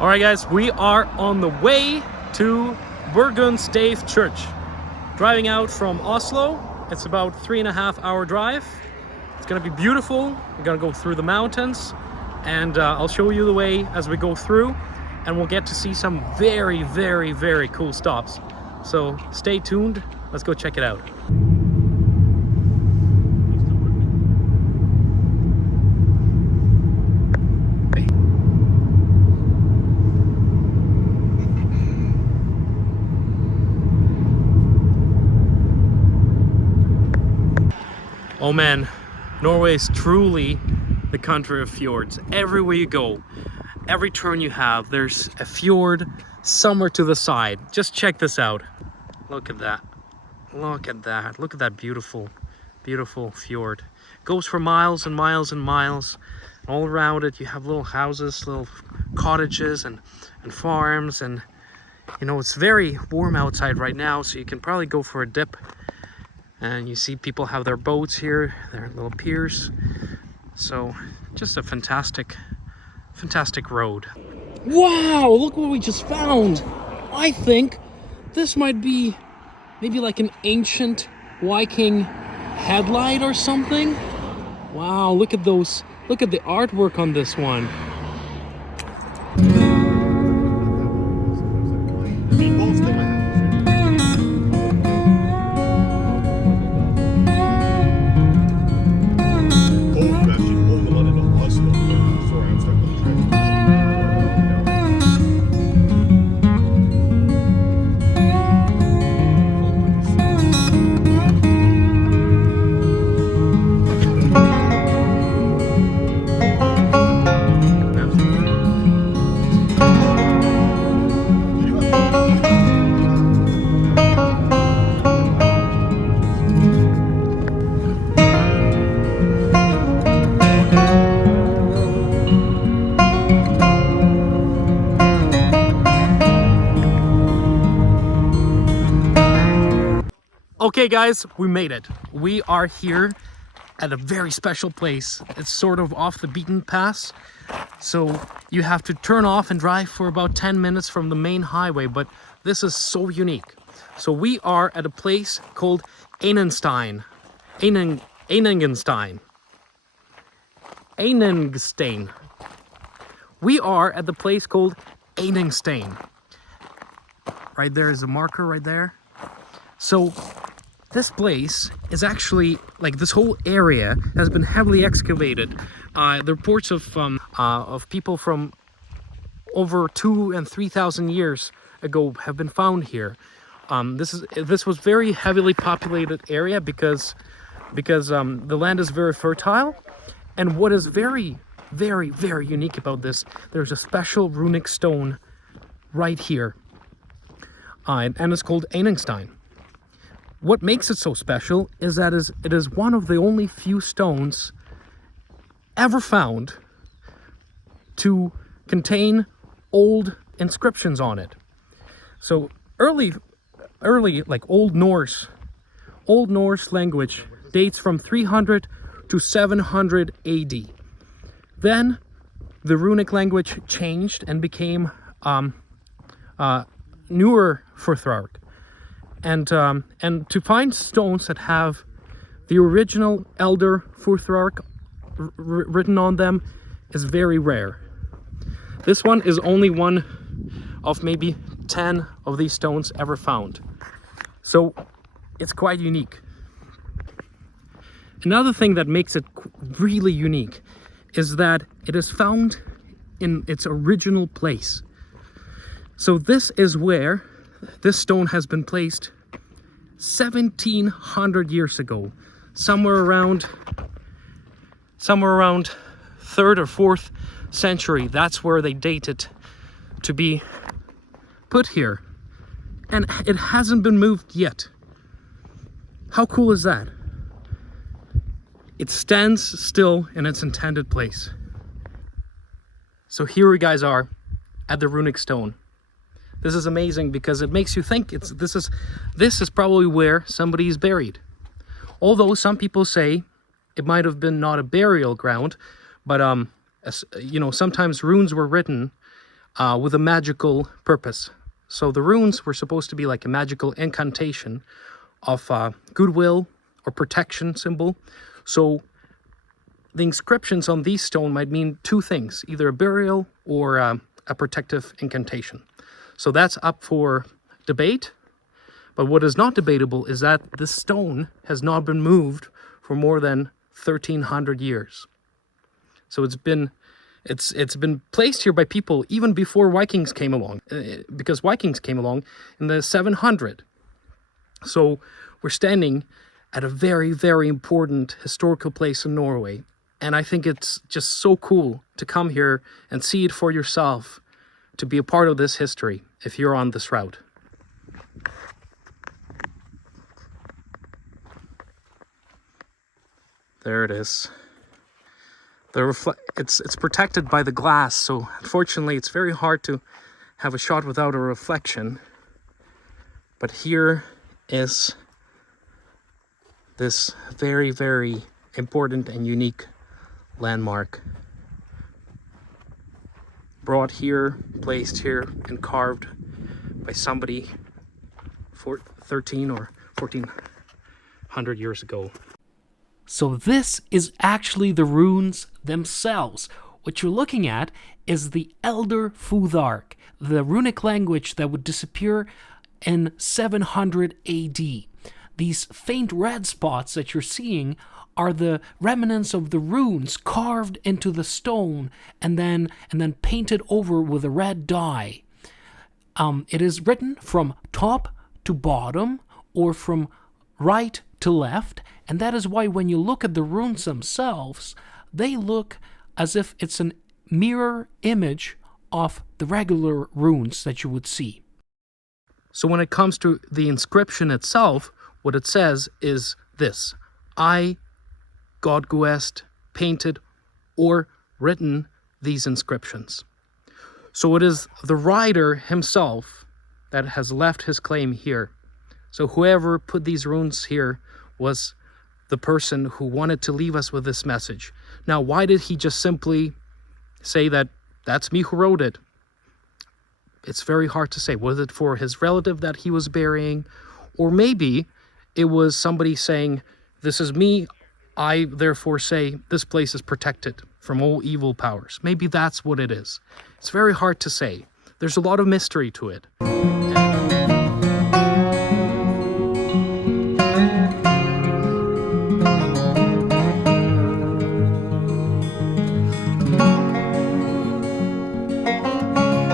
All right, guys, we are on the way to Bergenstave Church. Driving out from Oslo. It's about 3.5 hour drive. It's gonna be beautiful. We're gonna go through the mountains, and I'll show you the way as we go through, and we'll get to see some very, very, very cool stops. So stay tuned. Let's go check it out. Oh man, Norway is truly the country of fjords. Everywhere you go, every turn you have, there's a fjord somewhere to the side. Just check this out. Look at that. Look at that. Look at that beautiful, beautiful fjord. Goes for miles and miles and miles. All around it, you have little houses, little cottages and farms. And, you know, it's very warm outside right now, so you can probably go for a dip. And you see people have their boats here, their little piers. So just a fantastic, fantastic road. Wow, look what we just found. I think this might be maybe like an ancient Viking headlight or something. Wow, look at those. Look at the artwork on this one. Okay guys, we made it. We are here at a very special place. It's sort of off the beaten path. So you have to turn off and drive for about 10 minutes from the main highway, but this is so unique. So we are at a place called Einangsteinen. Einangsteinen. We are at the place called Einangsteinen. Right there is a marker right there. So this place is actually, like, this whole area has been heavily excavated. The reports of people from over 2,000 and 3,000 years ago have been found here. This was very heavily populated area because the land is very fertile. And what is very, very, very unique about this, there's a special runic stone right here, and it's called Einangsteinen. What makes it so special is that it is one of the only few stones ever found to contain old inscriptions on it. So early like Old Norse language dates from 300 to 700 AD. Then the runic language changed and became newer Futhark. And to find stones that have the original Elder Futhark written on them is very rare. This one is only one of maybe 10 of these stones ever found. So it's quite unique. Another thing that makes it really unique is that it is found in its original place. So this is where this stone has been placed 1700 years ago, somewhere around 3rd or 4th century. That's where they date it to be put here, and it hasn't been moved yet. How cool is that? It stands still in its intended place. So here we guys are at the runic stone. This is amazing because it makes you think this is probably where somebody is buried. Although some people say it might have been not a burial ground, but you know, sometimes runes were written with a magical purpose. So the runes were supposed to be like a magical incantation of goodwill or protection symbol. So the inscriptions on these stone might mean two things, either a burial or a protective incantation. So that's up for debate. But what is not debatable is that this stone has not been moved for more than 1,300 years. So it's been placed here by people even before Vikings came along, because Vikings came along in the 700. So we're standing at a very, very important historical place in Norway. And I think it's just so cool to come here and see it for yourself, to be a part of this history if you're on this route. There it is. It's protected by the glass, so unfortunately it's very hard to have a shot without a reflection. But here is this very, very important and unique landmark. Brought here, placed here, and carved by somebody 13 or 1400 years ago. So this is actually the runes themselves. What you're looking at is the Elder Futhark, the runic language that would disappear in 700 AD. These faint red spots that you're seeing are the remnants of the runes carved into the stone and then painted over with a red dye. It is written from top to bottom or from right to left, and that is why when you look at the runes themselves, they look as if it's a mirror image of the regular runes that you would see. So when it comes to the inscription itself, what it says is this: I, God Guest, painted or written these inscriptions. So it is the writer himself that has left his claim here. So whoever put these runes here was the person who wanted to leave us with this message. Now, why did he just simply say that that's me who wrote it? It's very hard to say. Was it for his relative that he was burying? Or maybe it was somebody saying, this is me, I therefore say this place is protected from all evil powers. Maybe that's what it is. It's very hard to say. There's a lot of mystery to it.